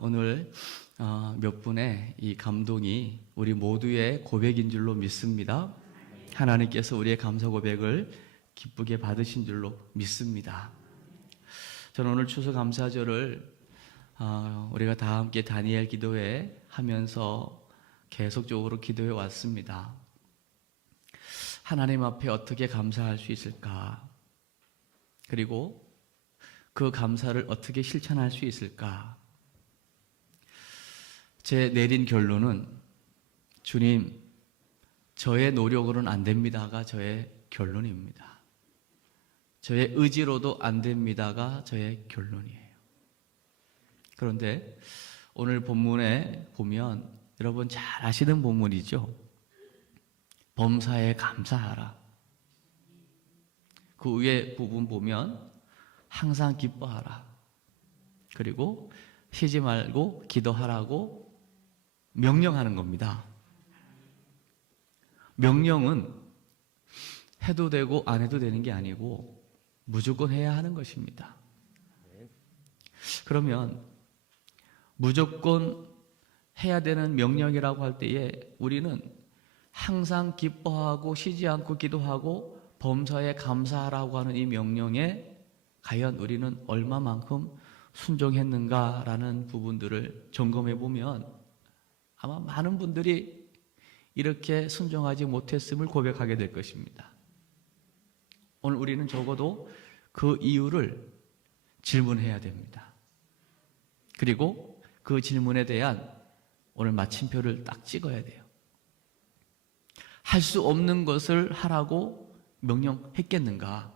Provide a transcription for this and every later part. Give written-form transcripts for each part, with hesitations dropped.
오늘 몇 분의 이 감동이 우리 모두의 고백인 줄로 믿습니다. 하나님께서 우리의 감사 고백을 기쁘게 받으신 줄로 믿습니다. 저는 오늘 추수감사절을 우리가 다 함께 다니엘 기도회 하면서 계속적으로 기도해 왔습니다. 하나님 앞에 어떻게 감사할 수 있을까? 그리고 그 감사를 어떻게 실천할 수 있을까? 제 내린 결론은 주님, 저의 노력으로는 안 됩니다가 저의 결론입니다. 저의 의지로도 안 됩니다가 저의 결론이에요. 그런데 오늘 본문에 보면 여러분 잘 아시는 본문이죠. 범사에 감사하라. 그 위에 부분 보면 항상 기뻐하라. 그리고 쉬지 말고 기도하라고 명령하는 겁니다. 명령은 해도 되고 안 해도 되는 게 아니고 무조건 해야 하는 것입니다. 그러면 무조건 해야 되는 명령이라고 할 때에 우리는 항상 기뻐하고 쉬지 않고 기도하고 범사에 감사하라고 하는 이 명령에 과연 우리는 얼마만큼 순종했는가라는 부분들을 점검해 보면 아마 많은 분들이 이렇게 순종하지 못했음을 고백하게 될 것입니다. 오늘 우리는 적어도 그 이유를 질문해야 됩니다. 그리고 그 질문에 대한 오늘 마침표를 딱 찍어야 돼요. 할 수 없는 것을 하라고 명령했겠는가?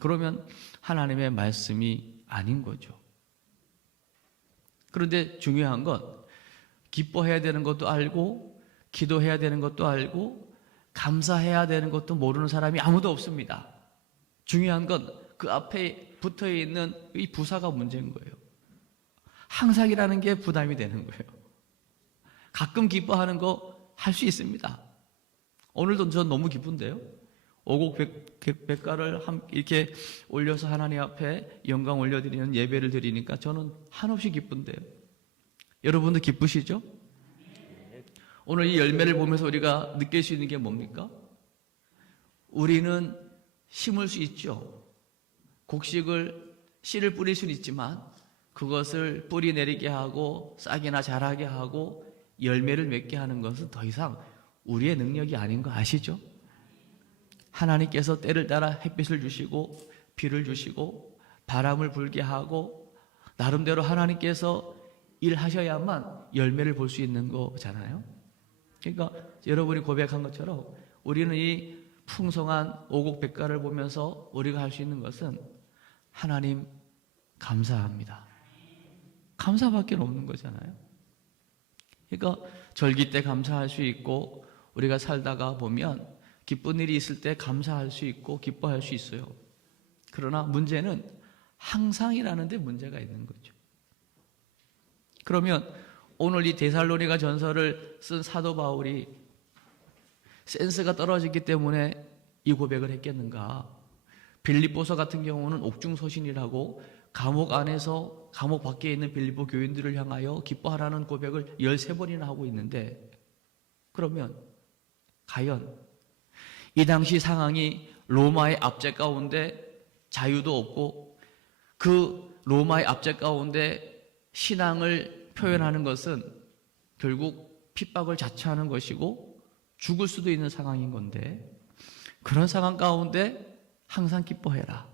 그러면 하나님의 말씀이 아닌 거죠. 그런데 중요한 건 기뻐해야 되는 것도 알고 기도해야 되는 것도 알고 감사해야 되는 것도 모르는 사람이 아무도 없습니다. 중요한 건 그 앞에 붙어 있는 이 부사가 문제인 거예요. 항상이라는 게 부담이 되는 거예요. 가끔 기뻐하는 거 할 수 있습니다. 오늘도 전 너무 기쁜데요. 오곡백가를 이렇게 올려서 하나님 앞에 영광 올려드리는 예배를 드리니까 저는 한없이 기쁜데요. 여러분도 기쁘시죠? 오늘 이 열매를 보면서 우리가 느낄 수 있는 게 뭡니까? 우리는 심을 수 있죠. 곡식을 씨를 뿌릴 수는 있지만 그것을 뿌리 내리게 하고 싹이나 자라게 하고 열매를 맺게 하는 것은 더 이상 우리의 능력이 아닌 거 아시죠? 하나님께서 때를 따라 햇빛을 주시고 비를 주시고 바람을 불게 하고 나름대로 하나님께서 일하셔야만 열매를 볼 수 있는 거잖아요. 그러니까 여러분이 고백한 것처럼 우리는 이 풍성한 오곡백과를 보면서 우리가 할 수 있는 것은 하나님 감사합니다. 감사밖에 없는 거잖아요. 그러니까 절기 때 감사할 수 있고 우리가 살다가 보면 기쁜 일이 있을 때 감사할 수 있고 기뻐할 수 있어요. 그러나 문제는 항상이라는 데 문제가 있는 거죠. 그러면 오늘 이 데살로니가 전서를 쓴 사도 바울이 센스가 떨어졌기 때문에 이 고백을 했겠는가? 빌립보서 같은 경우는 옥중서신이라고 감옥 안에서 감옥 밖에 있는 빌립보 교인들을 향하여 기뻐하라는 고백을 13번이나 하고 있는데 그러면 과연 이 당시 상황이 로마의 압제 가운데 자유도 없고 그 로마의 압제 가운데 신앙을 표현하는 것은 결국 핍박을 자처하는 것이고 죽을 수도 있는 상황인 건데 그런 상황 가운데 항상 기뻐해라.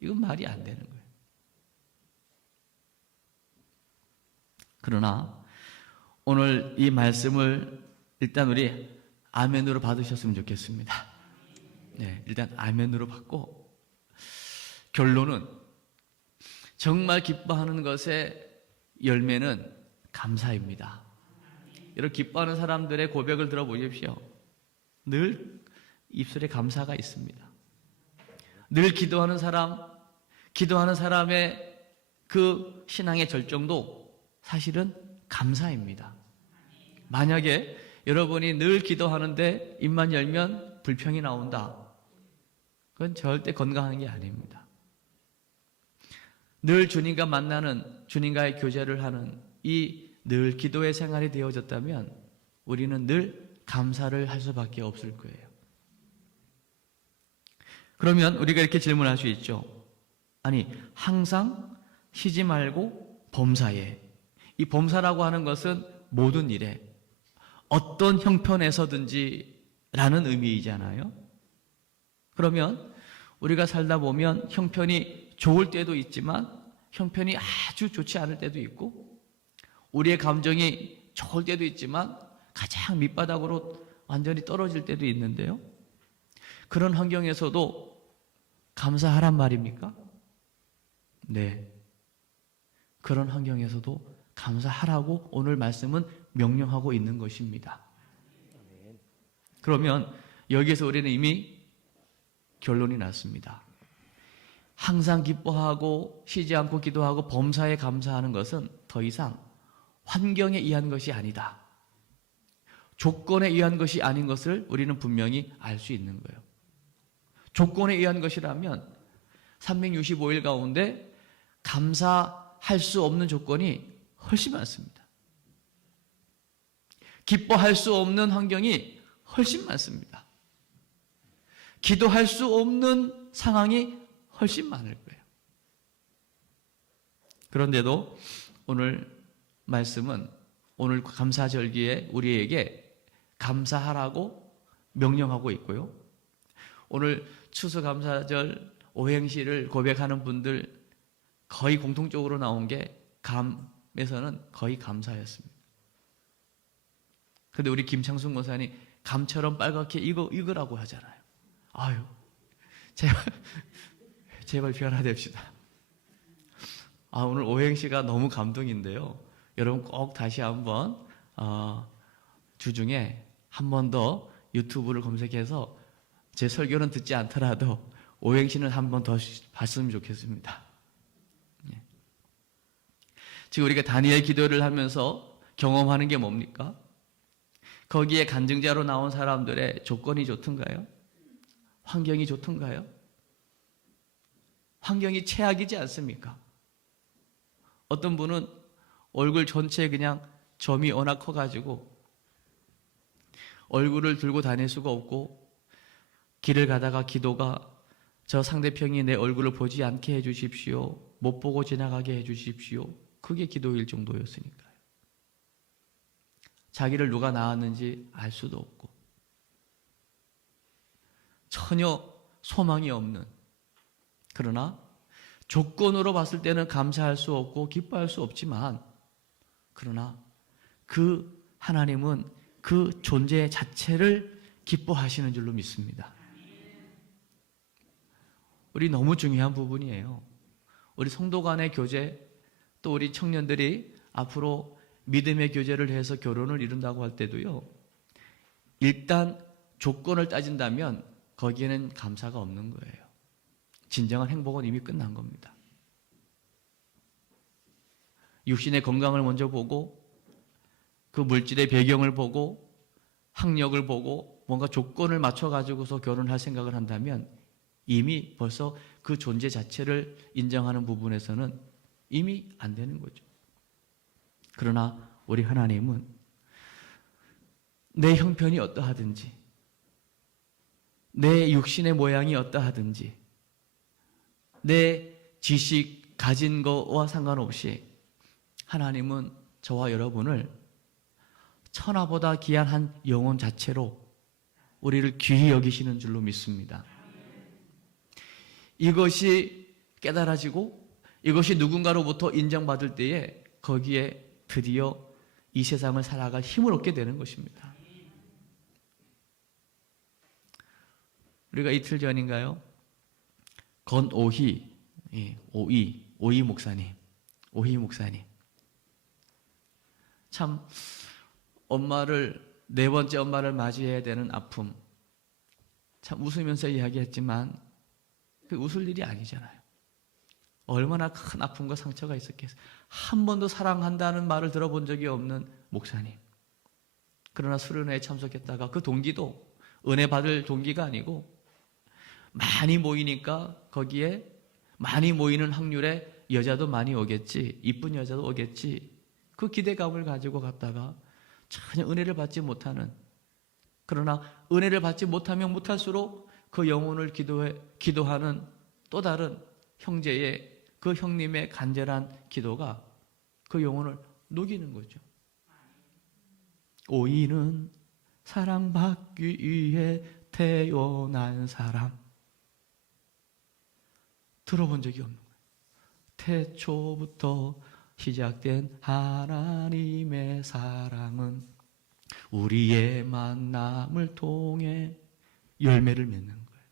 이건 말이 안 되는 거예요. 그러나 오늘 이 말씀을 일단 우리 아멘으로 받으셨으면 좋겠습니다. 네, 일단 아멘으로 받고 결론은 정말 기뻐하는 것의 열매는 감사입니다. 이렇게 기뻐하는 사람들의 고백을 들어보십시오. 늘 입술에 감사가 있습니다. 늘 기도하는 사람의 그 신앙의 절정도 사실은 감사입니다. 만약에 여러분이 늘 기도하는데 입만 열면 불평이 나온다. 그건 절대 건강한 게 아닙니다. 늘 주님과 만나는, 주님과의 교제를 하는 이 늘 기도의 생활이 되어졌다면 우리는 늘 감사를 할 수밖에 없을 거예요. 그러면 우리가 이렇게 질문할 수 있죠. 아니, 항상 쉬지 말고 범사에. 이 범사라고 하는 것은 모든 일에, 어떤 형편에서든지 라는 의미이잖아요. 그러면 우리가 살다 보면 형편이 좋을 때도 있지만 형편이 아주 좋지 않을 때도 있고, 우리의 감정이 좋을 때도 있지만 가장 밑바닥으로 완전히 떨어질 때도 있는데요. 그런 환경에서도 감사하란 말입니까? 네. 그런 환경에서도 감사하라고 오늘 말씀은 명령하고 있는 것입니다. 그러면 여기에서 우리는 이미 결론이 났습니다. 항상 기뻐하고 쉬지 않고 기도하고 범사에 감사하는 것은 더 이상 환경에 의한 것이 아니다. 조건에 의한 것이 아닌 것을 우리는 분명히 알 수 있는 거예요. 조건에 의한 것이라면 365일 가운데 감사할 수 없는 조건이 훨씬 많습니다. 기뻐할 수 없는 환경이 훨씬 많습니다. 기도할 수 없는 상황이 훨씬 많을 거예요. 그런데도 오늘 말씀은, 오늘 감사절기에 우리에게 감사하라고 명령하고 있고요. 오늘 추수감사절 오행시를 고백하는 분들 거의 공통적으로 나온 게 감에서는 거의 감사였습니다. 근데 우리 김창순 권사님 감처럼 빨갛게 익으라고 하잖아요. 아유, 제발 변화됩시다. 오늘 오행시가 너무 감동인데요. 여러분 꼭 다시 한번 주중에 한 번 더 유튜브를 검색해서 제 설교는 듣지 않더라도 오행시는 한 번 더 봤으면 좋겠습니다. 지금 우리가 다니엘 기도를 하면서 경험하는 게 뭡니까? 거기에 간증자로 나온 사람들의 조건이 좋던가요? 환경이 좋던가요? 환경이 최악이지 않습니까? 어떤 분은 얼굴 전체에 그냥 점이 워낙 커가지고 얼굴을 들고 다닐 수가 없고, 길을 가다가 기도가 저 상대편이 내 얼굴을 보지 않게 해주십시오, 못 보고 지나가게 해주십시오, 그게 기도일 정도였으니까요. 자기를 누가 낳았는지 알 수도 없고 전혀 소망이 없는, 그러나 조건으로 봤을 때는 감사할 수 없고 기뻐할 수 없지만, 그러나 그 하나님은 그 존재 자체를 기뻐하시는 줄로 믿습니다. 우리 너무 중요한 부분이에요. 우리 성도 간의 교제, 또 우리 청년들이 앞으로 믿음의 교제를 해서 결혼을 이룬다고 할 때도요, 일단 조건을 따진다면 거기에는 감사가 없는 거예요. 진정한 행복은 이미 끝난 겁니다. 육신의 건강을 먼저 보고, 그 물질의 배경을 보고, 학력을 보고, 뭔가 조건을 맞춰가지고서 결혼할 생각을 한다면 이미 벌써 그 존재 자체를 인정하는 부분에서는 이미 안 되는 거죠. 그러나 우리 하나님은 내 형편이 어떠하든지, 내 육신의 모양이 어떠하든지, 내 지식 가진 거와 상관없이 하나님은 저와 여러분을 천하보다 귀한 한 영혼 자체로 우리를 귀히 여기시는 줄로 믿습니다. 이것이 깨달아지고 이것이 누군가로부터 인정받을 때에 거기에 드디어 이 세상을 살아갈 힘을 얻게 되는 것입니다. 우리가 이틀 전인가요? 건오희, 오희 목사님, 참 네 번째 엄마를 맞이해야 되는 아픔, 참 웃으면서 이야기했지만 그 웃을 일이 아니잖아요. 얼마나 큰 아픔과 상처가 있었겠어요. 한 번도 사랑한다는 말을 들어본 적이 없는 목사님, 그러나 수련회에 참석했다가 그 동기도 은혜 받을 동기가 아니고 많이 모이니까 거기에 많이 모이는 확률에 여자도 많이 오겠지, 이쁜 여자도 오겠지, 그 기대감을 가지고 갔다가 전혀 은혜를 받지 못하는, 그러나 은혜를 받지 못하면 못할수록 그 영혼을 기도하는 또 다른 형제의, 그 형님의 간절한 기도가 그 영혼을 녹이는 거죠. 오이는 사랑받기 위해 태어난 사람. 들어본 적이 없는 거예요. 태초부터 시작된 하나님의 사랑은 우리의 만남을 통해 열매를 맺는 거예요.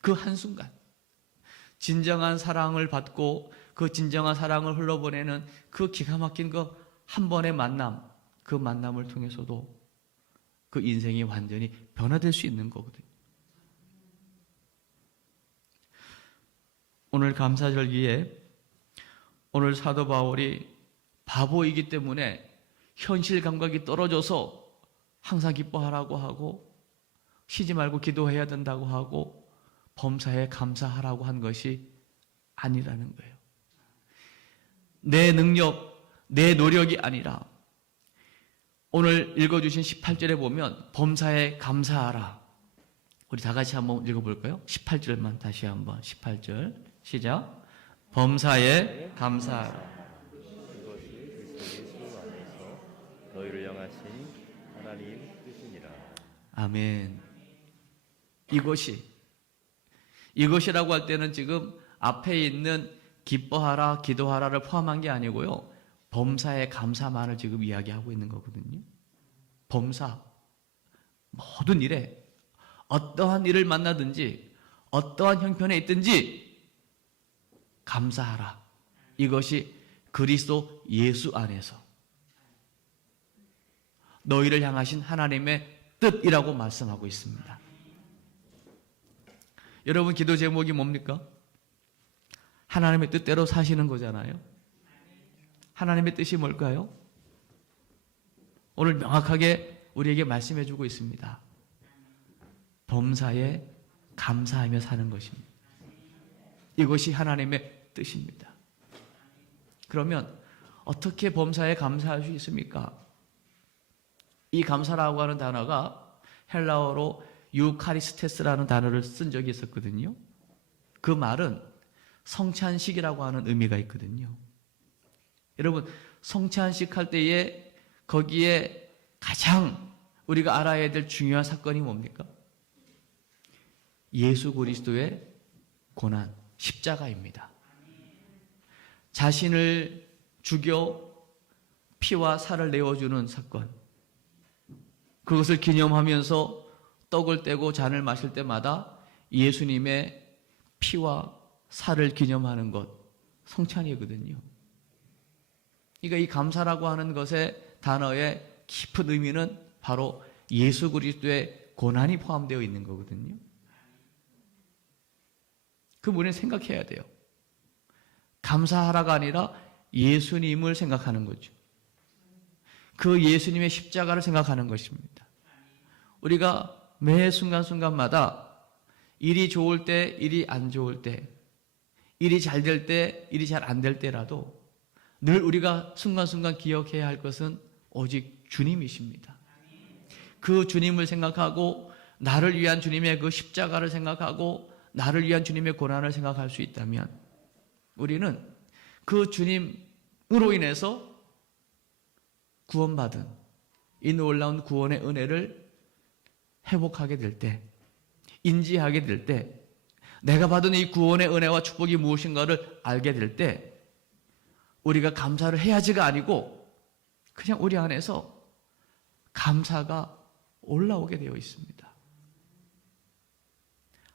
그 한순간 진정한 사랑을 받고 그 진정한 사랑을 흘러보내는 그 기가 막힌 그 한 번의 만남, 그 만남을 통해서도 그 인생이 완전히 변화될 수 있는 거거든요. 오늘 감사절기에 오늘 사도 바울이 바보이기 때문에 현실 감각이 떨어져서 항상 기뻐하라고 하고 쉬지 말고 기도해야 된다고 하고 범사에 감사하라고 한 것이 아니라는 거예요. 내 능력, 내 노력이 아니라 오늘 읽어주신 18절에 보면 범사에 감사하라. 우리 다 같이 한번 읽어볼까요? 18절만 다시 한번. 18절 시작. 범사에 감사하라. 그것이 그리스도 예수 안에서 너희를 향하신 하나님 뜻이니라. 아멘. 이것이라고 할 때는 지금 앞에 있는 기뻐하라, 기도하라를 포함한 게 아니고요. 범사에 감사만을 지금 이야기하고 있는 거거든요. 범사, 모든 일에 어떠한 일을 만나든지 어떠한 형편에 있든지 감사하라. 이것이 그리스도 예수 안에서 너희를 향하신 하나님의 뜻이라고 말씀하고 있습니다. 여러분 기도 제목이 뭡니까? 하나님의 뜻대로 사시는 거잖아요. 하나님의 뜻이 뭘까요? 오늘 명확하게 우리에게 말씀해 주고 있습니다. 범사에 감사하며 사는 것입니다. 이것이 하나님의 뜻입니다. 그러면 어떻게 범사에 감사할 수 있습니까? 이 감사라고 하는 단어가 헬라어로 유카리스테스라는 단어를 쓴 적이 있었거든요. 그 말은 성찬식이라고 하는 의미가 있거든요. 여러분, 성찬식 할 때에 거기에 가장 우리가 알아야 될 중요한 사건이 뭡니까? 예수 그리스도의 고난, 십자가입니다. 자신을 죽여 피와 살을 내어주는 사건. 그것을 기념하면서 떡을 떼고 잔을 마실 때마다 예수님의 피와 살을 기념하는 것, 성찬이거든요. 그러니까 이 감사라고 하는 것의 단어의 깊은 의미는 바로 예수 그리스도의 고난이 포함되어 있는 거거든요. 그 우리는 생각해야 돼요. 감사하라가 아니라 예수님을 생각하는 거죠. 그 예수님의 십자가를 생각하는 것입니다. 우리가 매 순간순간마다 일이 좋을 때, 일이 안 좋을 때, 일이 잘 될 때, 일이 잘 안 될 때라도 늘 우리가 순간순간 기억해야 할 것은 오직 주님이십니다. 그 주님을 생각하고 나를 위한 주님의 그 십자가를 생각하고 나를 위한 주님의 고난을 생각할 수 있다면 우리는 그 주님으로 인해서 구원받은 이 놀라운 구원의 은혜를 회복하게 될 때, 인지하게 될 때, 내가 받은 이 구원의 은혜와 축복이 무엇인가를 알게 될 때 우리가 감사를 해야지가 아니고 그냥 우리 안에서 감사가 올라오게 되어 있습니다.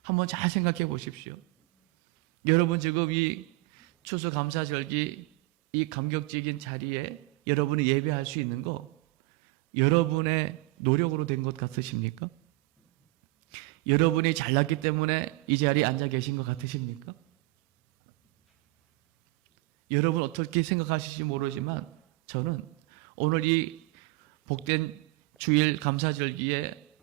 한번 잘 생각해 보십시오. 여러분 지금 이 추수감사절기 이 감격적인 자리에 여러분이 예배할 수 있는 거 여러분의 노력으로 된 것 같으십니까? 여러분이 잘났기 때문에 이 자리에 앉아 계신 것 같으십니까? 여러분 어떻게 생각하실지 모르지만 저는 오늘 이 복된 주일 감사절기에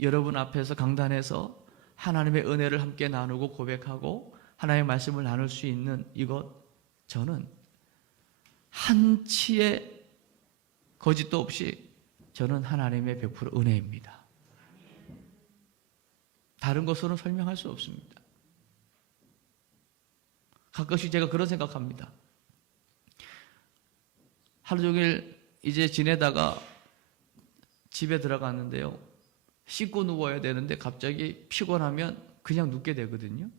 여러분 앞에서 강단에서 하나님의 은혜를 함께 나누고 고백하고 하나님의 말씀을 나눌 수 있는 이것 저는 한치의 거짓도 없이 저는 하나님의 100% 은혜입니다. 다른 것으로는 설명할 수 없습니다. 가끔씩 제가 그런 생각합니다. 하루 종일 이제 지내다가 집에 들어갔는데요. 씻고 누워야 되는데 갑자기 피곤하면 그냥 눕게 되거든요.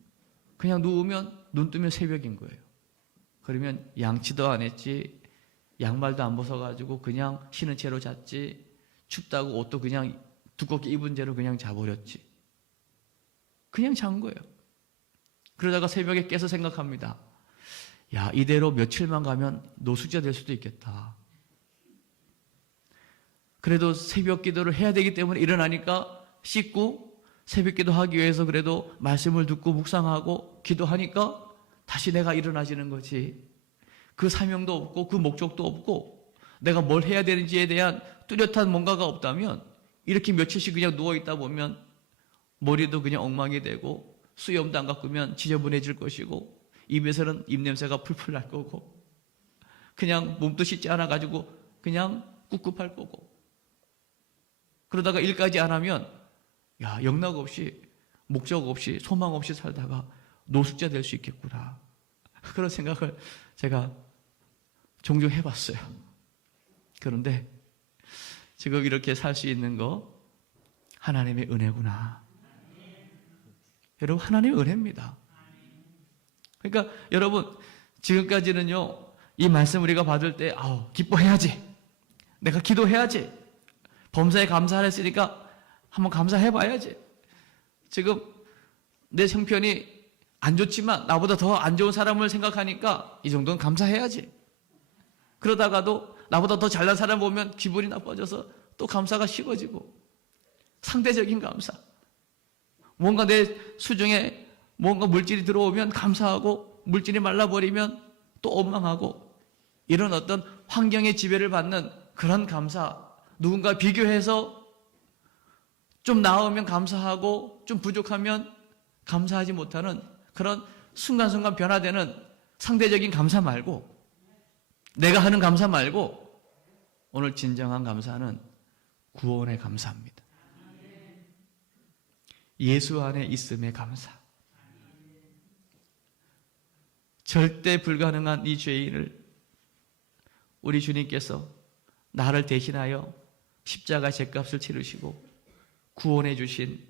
그냥 누우면 눈 뜨면 새벽인 거예요. 그러면 양치도 안 했지, 양말도 안 벗어가지고 그냥 쉬는 채로 잤지, 춥다고 옷도 그냥 두껍게 입은 채로 그냥 자버렸지. 그냥 잔 거예요. 그러다가 새벽에 깨서 생각합니다. 야, 이대로 며칠만 가면 노숙자 될 수도 있겠다. 그래도 새벽 기도를 해야 되기 때문에 일어나니까 씻고 새벽 기도 하기 위해서 그래도 말씀을 듣고 묵상하고 기도하니까 다시 내가 일어나지는 거지. 그 사명도 없고 그 목적도 없고 내가 뭘 해야 되는지에 대한 뚜렷한 뭔가가 없다면 이렇게 며칠씩 그냥 누워있다 보면 머리도 그냥 엉망이 되고 수염도 안 깎으면 지저분해질 것이고 입에서는 입냄새가 풀풀 날 거고 그냥 몸도 씻지 않아가지고 그냥 꿉꿉할 거고 그러다가 일까지 안 하면 야, 영락 없이 목적 없이 소망 없이 살다가 노숙자 될 수 있겠구나. 그런 생각을 제가 종종 해봤어요. 그런데 지금 이렇게 살 수 있는 거 하나님의 은혜구나. 여러분, 하나님의 은혜입니다. 그러니까 여러분, 지금까지는요, 이 말씀 우리가 받을 때 기뻐해야지. 내가 기도해야지. 범사에 감사를 했으니까 한번 감사해봐야지. 지금 내 형편이 안 좋지만 나보다 더 안 좋은 사람을 생각하니까 이 정도는 감사해야지. 그러다가도 나보다 더 잘난 사람 보면 기분이 나빠져서 또 감사가 식어지고 상대적인 감사. 뭔가 내 수중에 뭔가 물질이 들어오면 감사하고 물질이 말라버리면 또 원망하고 이런 어떤 환경의 지배를 받는 그런 감사. 누군가 비교해서 좀 나으면 감사하고 좀 부족하면 감사하지 못하는 그런 순간순간 변화되는 상대적인 감사 말고 내가 하는 감사 말고 오늘 진정한 감사는 구원의 감사입니다. 예수 안에 있음의 감사. 절대 불가능한 이 죄인을 우리 주님께서 나를 대신하여 십자가 죗값을 치르시고 구원해 주신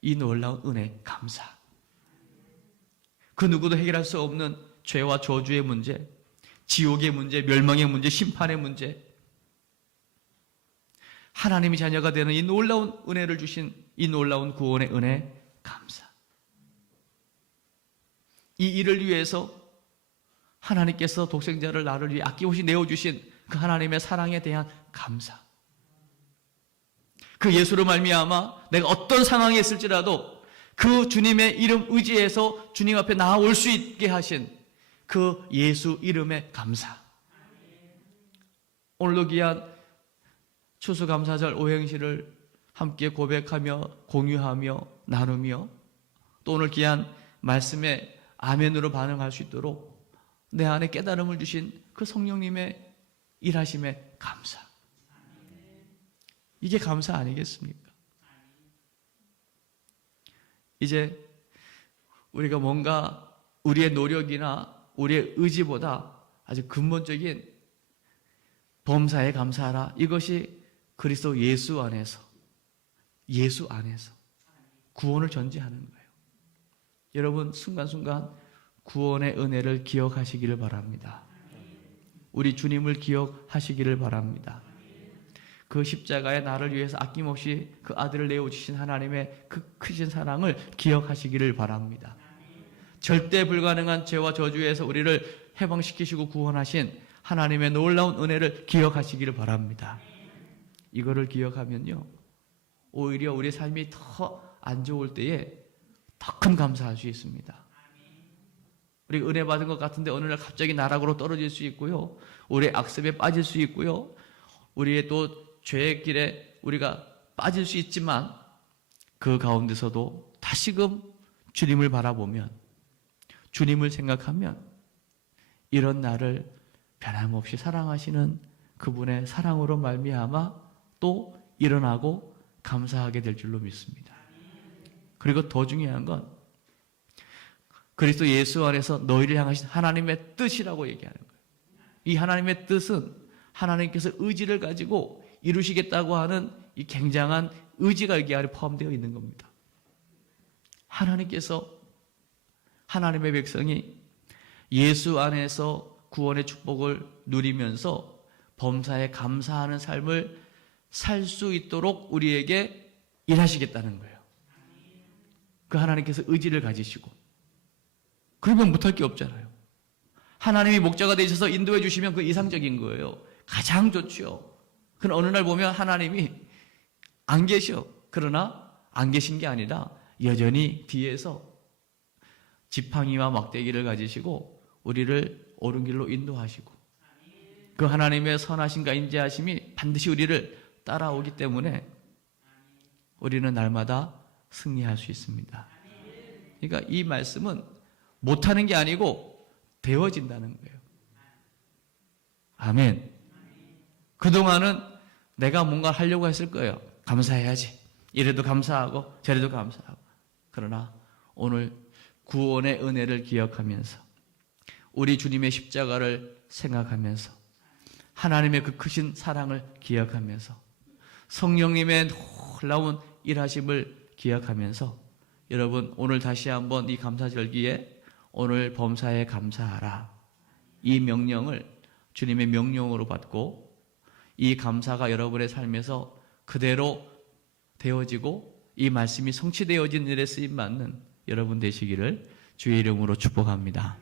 이 놀라운 은혜 감사. 그 누구도 해결할 수 없는 죄와 저주의 문제, 지옥의 문제, 멸망의 문제, 심판의 문제, 하나님이 자녀가 되는 이 놀라운 은혜를 주신 이 놀라운 구원의 은혜 감사. 이 일을 위해서 하나님께서 독생자를 나를 위해 아낌없이 내어주신 그 하나님의 사랑에 대한 감사. 그 예수로 말미암아 내가 어떤 상황에 있을지라도 그 주님의 이름 의지해서 주님 앞에 나아올 수 있게 하신 그 예수 이름의 감사. 오늘도 귀한 추수감사절 오행시를 함께 고백하며 공유하며 나누며 또 오늘 귀한 말씀에 아멘으로 반응할 수 있도록 내 안에 깨달음을 주신 그 성령님의 일하심에 감사. 이게 감사 아니겠습니까? 이제 우리가 뭔가 우리의 노력이나 우리의 의지보다 아주 근본적인 범사에 감사하라. 이것이 그리스도 예수 안에서 구원을 전제하는 거예요. 여러분 순간순간 구원의 은혜를 기억하시기를 바랍니다. 우리 주님을 기억하시기를 바랍니다. 그 십자가에 나를 위해서 아낌없이 그 아들을 내어주신 하나님의 그 크신 사랑을 기억하시기를 바랍니다. 절대 불가능한 죄와 저주에서 우리를 해방시키시고 구원하신 하나님의 놀라운 은혜를 기억하시기를 바랍니다. 이거를 기억하면요, 오히려 우리 삶이 더 안 좋을 때에 더 큰 감사할 수 있습니다. 우리가 은혜 받은 것 같은데 어느 날 갑자기 나락으로 떨어질 수 있고요, 우리의 악습에 빠질 수 있고요, 우리의 또 죄의 길에 우리가 빠질 수 있지만 그 가운데서도 다시금 주님을 바라보면, 주님을 생각하면 이런 나를 변함없이 사랑하시는 그분의 사랑으로 말미암아 또 일어나고 감사하게 될 줄로 믿습니다. 그리고 더 중요한 건 그리스도 예수 안에서 너희를 향하신 하나님의 뜻이라고 얘기하는 거예요. 이 하나님의 뜻은 하나님께서 의지를 가지고 이루시겠다고 하는 이 굉장한 의지가 여기 안에 포함되어 있는 겁니다. 하나님께서 하나님의 백성이 예수 안에서 구원의 축복을 누리면서 범사에 감사하는 삶을 살 수 있도록 우리에게 일하시겠다는 거예요. 그 하나님께서 의지를 가지시고 그러면 못할 게 없잖아요. 하나님이 목자가 되셔서 인도해 주시면 그 이상적인 거예요. 가장 좋죠. 그러나 어느 날 보면 하나님이 안 계셔. 그러나 안 계신 게 아니라 여전히 뒤에서 지팡이와 막대기를 가지시고 우리를 옳은 길로 인도하시고 그 하나님의 선하심과 인자하심이 반드시 우리를 따라오기 때문에 우리는 날마다 승리할 수 있습니다. 그러니까 이 말씀은 못하는 게 아니고 되어진다는 거예요. 아멘. 그동안은 내가 뭔가 하려고 했을 거예요. 감사해야지. 이래도 감사하고 저래도 감사하고. 그러나 오늘 구원의 은혜를 기억하면서 우리 주님의 십자가를 생각하면서 하나님의 그 크신 사랑을 기억하면서 성령님의 놀라운 일하심을 기억하면서 여러분 오늘 다시 한번 이 감사절기에 오늘 범사에 감사하라 이 명령을 주님의 명령으로 받고 이 감사가 여러분의 삶에서 그대로 되어지고 이 말씀이 성취되어진 일에 쓰임 받는 여러분 되시기를 주의 이름으로 축복합니다.